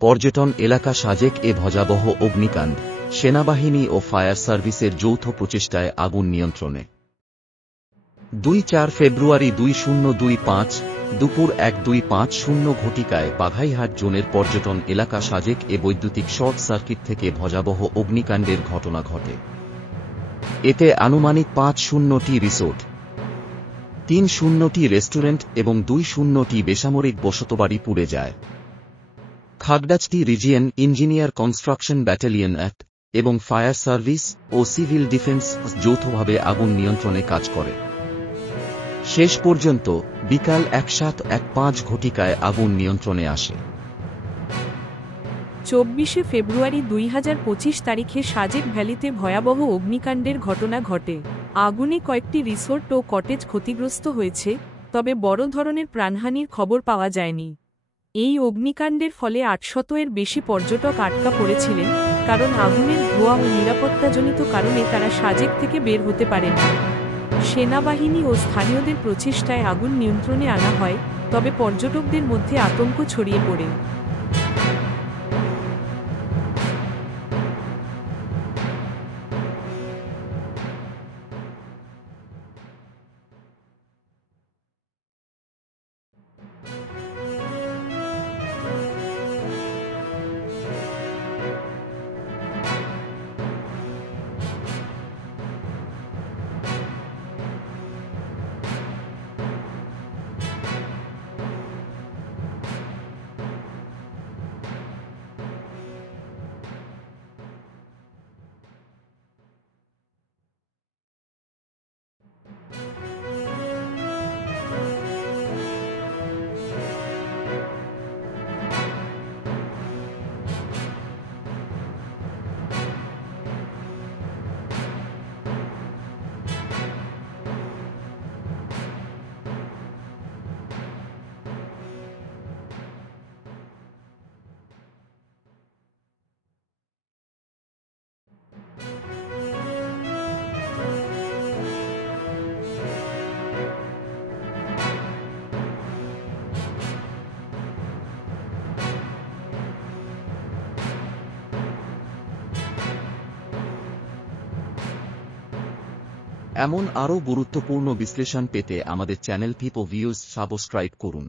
পর্যটন এলাকা সাজেক এ ভয়াবহ অগ্নিকাণ্ড, সেনাবাহিনী ও ফায়ার সার্ভিসের যৌথ প্রচেষ্টায় আগুন নিয়ন্ত্রণে। 2-4 ফেব্রুয়ারি 2025 দুপুর 1:25 ঘটিকায় বাঘাইহাট জোনের পর্যটন এলাকা সাজেক এ বৈদ্যুতিক শর্ট সার্কিট থেকে ভয়াবহ অগ্নিকাণ্ডের ঘটনা ঘটে। এতে আনুমানিক 50টি রিসোর্ট, 30টি রেস্টুরেন্ট এবং 20টি বেসামরিক বসতবাড়ি পুড়ে যায়। Khagrachhari region engineer construction battalion act এবং ফায়ার সার্ভিস ও সিভিল ডিফেন্স যৌথভাবে আগুন নিয়ন্ত্রণে কাজ করে। শেষ পর্যন্ত বিকাল 1:15 ঘটিকায় আগুন নিয়ন্ত্রণে আসে। 24 ফেব্রুয়ারি 2025 তারিখে সাজেক ভ্যালিতে ভয়াবহ অগ্নিকাণ্ডের ঘটনা ঘটে। আগুনে কয়েকটি রিসোর্ট ও কটেজ ক্ষতিগ্রস্ত হয়েছে, তবে বড় ধরনের প্রাণহানির খবর পাওয়া যায়নি। এই অগ্নিকাণ্ডের ফলে 800-এর বেশি পর্যটক আটকা পড়েছিলেন, কারণ আগুনের ধোঁয়া ও নিরাপত্তাজনিত কারণে তারা সাজেক থেকে বের হতে পারেনি। সেনাবাহিনী ও স্থানীয়দের প্রচেষ্টায় আগুন নিয়ন্ত্রণে আনা হয়, তবে পর্যটকদের মধ্যে আতঙ্ক ছড়িয়ে পড়ে। এমন আরও গুরুত্বপূর্ণ বিশ্লেষণ পেতে আমাদের চ্যানেল পিপো ভিউজ সাবস্ক্রাইব করুন।